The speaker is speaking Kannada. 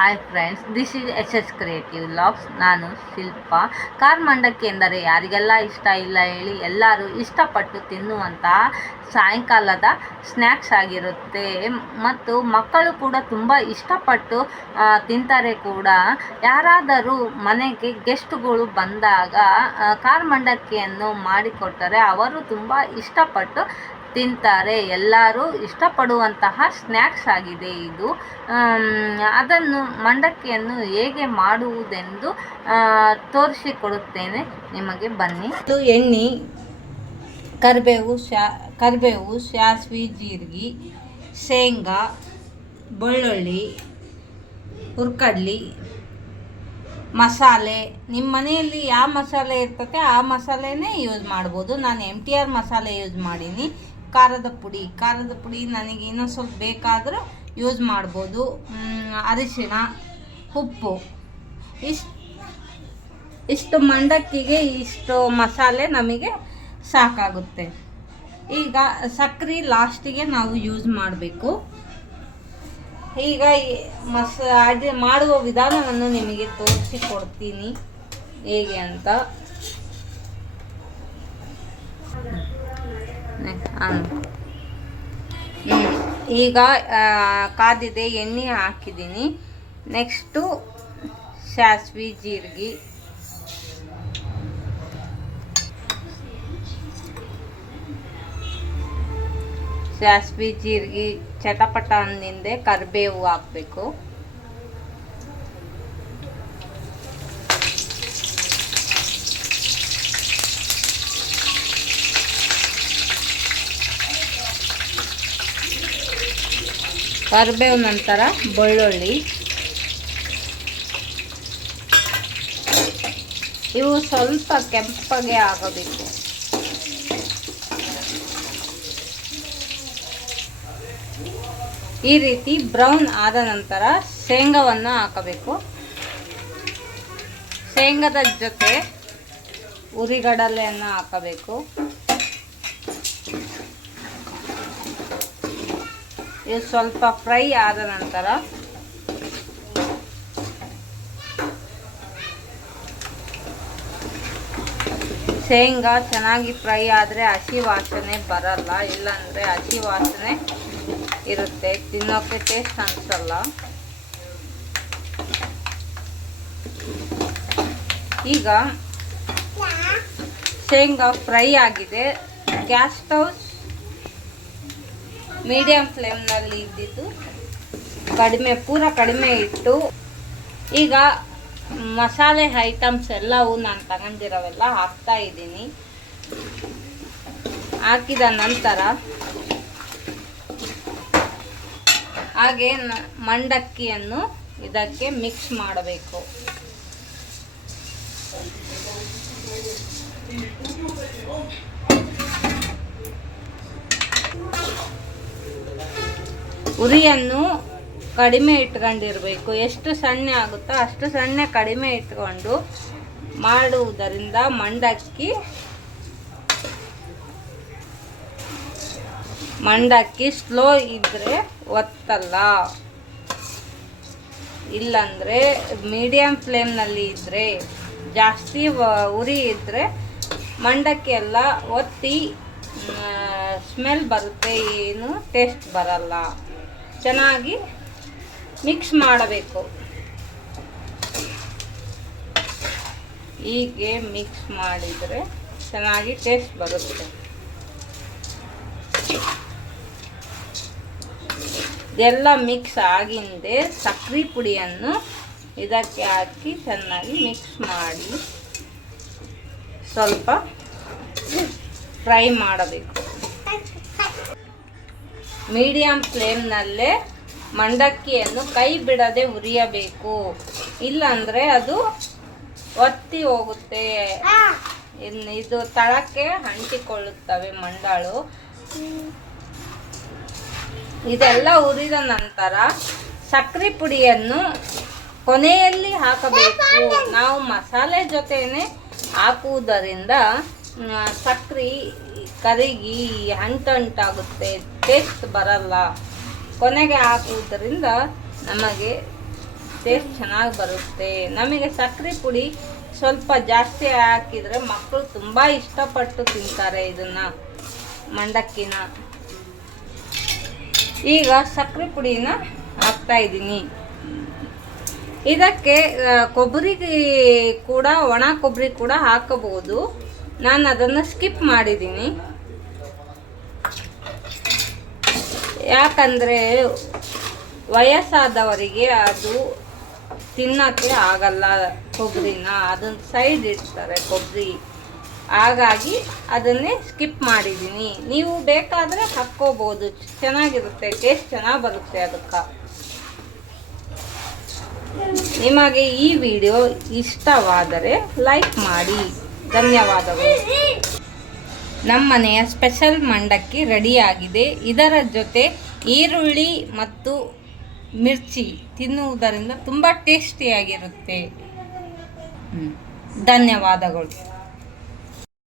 Hi friends this is S S creative labs ನಾನು ಶಿಲ್ಪ. ಕಾರ್ ಮಂಡಕ್ಕಿ ಎಂದರೆ ಯಾರಿಗೆಲ್ಲ ಇಷ್ಟ ಇಲ್ಲ ಹೇಳಿ ಎಲ್ಲರೂ ಇಷ್ಟಪಟ್ಟು ತಿನ್ನುವಂತಹ ಸಾಯಂಕಾಲದ ಸ್ನ್ಯಾಕ್ಸ್ ಆಗಿರುತ್ತೆ. ಮತ್ತು ಮಕ್ಕಳು ಕೂಡ ತುಂಬ ಇಷ್ಟಪಟ್ಟು ತಿಂತಾರೆ ಕೂಡ. ಯಾರಾದರೂ ಮನೆಗೆ ಗೆಸ್ಟ್ಗಳು ಬಂದಾಗ ಕಾರ್ ಮಂಡಕ್ಕಿಯನ್ನು ಮಾಡಿಕೊಟ್ಟರೆ ಅವರು ತುಂಬ ಇಷ್ಟಪಟ್ಟು ತಿಂತಾರೆ. ಎಲ್ಲರೂ ಇಷ್ಟಪಡುವಂತಹ ಸ್ನ್ಯಾಕ್ಸ್ ಆಗಿದೆ ಇದು. ಅದನ್ನು ಮಂಡಕ್ಕಿಯನ್ನು ಹೇಗೆ ಮಾಡುವುದೆಂದು ತೋರಿಸಿಕೊಡುತ್ತೇನೆ ನಿಮಗೆ. ಬನ್ನಿ. ಇದು ಎಣ್ಣೆ, ಕರಿಬೇವು ಶಾ, ಕರಿಬೇವು, ಸಾಸ್ವಿ, ಜೀರಿಗೆ, ಶೇಂಗಾ, ಬೆಳ್ಳುಳ್ಳಿ, ಹುರ್ಕಡ್ಲಿ, ಮಸಾಲೆ. ನಿಮ್ಮ ಮನೆಯಲ್ಲಿ ಯಾವ ಮಸಾಲೆ ಇರ್ತತೆ ಆ ಮಸಾಲೆನೇ ಯೂಸ್ ಮಾಡ್ಬೋದು. ನಾನು ಎಂ ಟಿ ಆರ್ ಮಸಾಲೆ ಯೂಸ್ ಮಾಡೀನಿ. ಖಾರದ ಪುಡಿ. ಖಾರದ ಪುಡಿ ನನಗೆ ಇನ್ನೊಂದು ಸ್ವಲ್ಪ ಬೇಕಾದರೂ ಯೂಸ್ ಮಾಡ್ಬೋದು. ಅರಿಶಿನ ಉಪ್ಪು. ಇಷ್ಟು ಇಷ್ಟು ಮಂಡಕ್ಕಿಗೆ ಇಷ್ಟು ಮಸಾಲೆ ನಮಗೆ ಸಾಕಾಗುತ್ತೆ. ಈಗ ಸಕ್ಕರೆ ಲಾಸ್ಟಿಗೆ ನಾವು ಯೂಸ್ ಮಾಡಬೇಕು. ಈಗ ಮಸ ಅಡಿ ಮಾಡುವ ವಿಧಾನವನ್ನು ನಿಮಗೆ ತೋರಿಸಿಕೊಡ್ತೀನಿ ಹೇಗೆ ಅಂತ. ಈಗ ಕಾದಿದೆ ಎಣ್ಣೆ ಹಾಕಿದ್ದೀನಿ. ನೆಕ್ಸ್ಟು ಸಾಸ್ವಿ ಜೀರಿಗೆ. ಸಾಸ್ವಿ ಜೀರಿಗೆ ಚಟಪಟ ಅಂದಿಂದೆ ಕರಿಬೇವು ಹಾಕಬೇಕು. ಕರಿಬೇವು ನಂತರ ಬೆಳ್ಳುಳ್ಳಿ. ಇವು ಸ್ವಲ್ಪ ಕೆಂಪಗೆ ಆಗಬೇಕು ಈ ರೀತಿ ಬ್ರೌನ್ ಆದ ನಂತರ ಶೇಂಗಾವನ್ನು ಹಾಕಬೇಕು. ಶೇಂಗದ ಜೊತೆ ಉರಿಗಡಲೆಯನ್ನು ಹಾಕಬೇಕು. ಇದು ಸ್ವಲ್ಪ ಫ್ರೈ ಆದ ನಂತರ ಶೇಂಗಾ ಚೆನ್ನಾಗಿ ಫ್ರೈ ಆದರೆ ಹಸಿ ವಾಸನೆ ಬರಲ್ಲ, ಇಲ್ಲಾಂದರೆ ಹಸಿ ವಾಸನೆ ಇರುತ್ತೆ. ತಿನ್ನೋಕ್ಕೆ ಟೇಸ್ಟ್ ಅನಿಸಲ್ಲ. ಈಗ ಶೇಂಗಾ ಫ್ರೈ ಆಗಿದೆ. ಗ್ಯಾಸ್ ಸ್ಟವ್ ಮೀಡಿಯಂ ಫ್ಲೇಮ್ನಲ್ಲಿ ಇದ್ದಿದ್ದು. ಕಡಿಮೆ, ಪೂರ ಕಡಿಮೆ ಇಟ್ಟು. ಈಗ ಮಸಾಲೆ ಐಟಮ್ಸ್ ಎಲ್ಲವೂ ನಾನು ತಗೊಂಡಿರೋವೆಲ್ಲ ಹಾಕ್ತಾ ಇದ್ದೀನಿ. ಹಾಕಿದ ನಂತರ ಹಾಗೆ ಮಂಡಕ್ಕಿಯನ್ನು ಇದಕ್ಕೆ ಮಿಕ್ಸ್ ಮಾಡಬೇಕು. ಉರಿಯನ್ನು ಕಡಿಮೆ ಇಟ್ಕೊಂಡಿರಬೇಕು. ಎಷ್ಟು ಸಣ್ಣ ಆಗುತ್ತೋ ಅಷ್ಟು ಸಣ್ಣ ಕಡಿಮೆ ಇಟ್ಕೊಂಡು ಮಾಡುವುದರಿಂದ ಮಂಡಕ್ಕಿ ಮಂಡಕ್ಕಿ ಸ್ಲೋ ಇದ್ದರೆ ಒತ್ತಲ್ಲ. ಇಲ್ಲಂದರೆ ಮೀಡಿಯಮ್ ಫ್ಲೇಮ್ನಲ್ಲಿ ಇದ್ದರೆ ಜಾಸ್ತಿ ಉರಿ ಇದ್ದರೆ ಮಂಡಕ್ಕಿ ಎಲ್ಲ ಒತ್ತಿ ಸ್ಮೆಲ್ ಬರುತ್ತೆ. ಏನು ಟೇಸ್ಟ್ ಬರಲ್ಲ. ಚೆನ್ನಾಗಿ ಮಿಕ್ಸ್ ಮಾಡಬೇಕು. ಹೀಗೆ ಮಿಕ್ಸ್ ಮಾಡಿದರೆ ಚೆನ್ನಾಗಿ ಟೇಸ್ಟ್ ಬರುತ್ತೆ. ಇದೆಲ್ಲ ಮಿಕ್ಸ್ ಆಗಿಂದೆ ಸಕ್ಕರೆ ಪುಡಿಯನ್ನು ಇದಕ್ಕೆ ಹಾಕಿ ಚೆನ್ನಾಗಿ ಮಿಕ್ಸ್ ಮಾಡಿ ಸ್ವಲ್ಪ ಫ್ರೈ ಮಾಡಬೇಕು. ಮೀಡಿಯಂ ಫ್ಲೇಮ್ನಲ್ಲೇ ಮಂಡಕ್ಕಿಯನ್ನು ಕೈ ಬಿಡದೆ ಉರಿಯಬೇಕು. ಇಲ್ಲಾಂದರೆ ಅದು ಒತ್ತಿ ಹೋಗುತ್ತೆ. ಇದು ತಳಕ್ಕೆ ಅಂಟಿಕೊಳ್ಳುತ್ತವೆ ಮಂಡಾಳು. ಇದೆಲ್ಲ ಉರಿದ ನಂತರ ಸಕ್ಕರೆ ಪುಡಿಯನ್ನು ಕೊನೆಯಲ್ಲಿ ಹಾಕಬೇಕು. ನಾವು ಮಸಾಲೆ ಜೊತೆನೆ ಹಾಕುವುದರಿಂದ ಸಕ್ಕರೆ ಕರಗಿ ಅಂಟಂಟಾಗುತ್ತೆ ಟೇಸ್ಟ್ ಬರಲ್ಲ. ಕೊನೆಗೆ ಹಾಕುವುದರಿಂದ ನಮಗೆ ಟೇಸ್ಟ್ ಚೆನ್ನಾಗಿ ಬರುತ್ತೆ. ನಮಗೆ ಸಕ್ಕರೆ ಪುಡಿ ಸ್ವಲ್ಪ ಜಾಸ್ತಿ ಹಾಕಿದರೆ ಮಕ್ಕಳು ತುಂಬ ಇಷ್ಟಪಟ್ಟು ತಿಂತಾರೆ ಇದನ್ನು, ಮಂಡಕ್ಕಿನ. ಈಗ ಸಕ್ಕರೆ ಪುಡಿನ ಹಾಕ್ತಾ ಇದ್ದೀನಿ. ಇದಕ್ಕೆ ಕೊಬ್ಬರಿ ಕೂಡ, ಒಣ ಕೊಬ್ಬರಿ ಕೂಡ ಹಾಕಬಹುದು. ನಾನು ಅದನ್ನು ಸ್ಕಿಪ್ ಮಾಡಿದ್ದೀನಿ. ಯಾಕಂದರೆ ವಯಸ್ಸಾದವರಿಗೆ ಅದು ತಿನ್ನೋಕ್ಕೆ ಆಗಲ್ಲ ಕೊಬ್ಬರಿನ. ಅದನ್ನು ಸೈಡ್ ಇಡ್ತಾರೆ ಕೊಬ್ಬರಿ. ಹಾಗಾಗಿ ಅದನ್ನೇ ಸ್ಕಿಪ್ ಮಾಡಿದ್ದೀನಿ. ನೀವು ಬೇಕಾದರೆ ಹಾಕ್ಕೋಬೋದು. ಚೆನ್ನಾಗಿರುತ್ತೆ ಟೇಸ್ಟ್ ಚೆನ್ನಾಗಿ ಬರುತ್ತೆ ಅದಕ್ಕೆ. ನಿಮಗೆ ಈ ವಿಡಿಯೋ ಇಷ್ಟವಾದರೆ ಲೈಕ್ ಮಾಡಿ. ಧನ್ಯವಾದಗಳು. ನಮ್ಮನೆಯ ಸ್ಪೆಷಲ್ ಮಂಡಕ್ಕಿ ರೆಡಿಯಾಗಿದೆ. ಇದರ ಜೊತೆ ಈರುಳ್ಳಿ ಮತ್ತು ಮಿರ್ಚಿ ತಿನ್ನುವುದರಿಂದ ತುಂಬ ಟೇಸ್ಟಿಯಾಗಿರುತ್ತೆ. ಧನ್ಯವಾದಗಳು.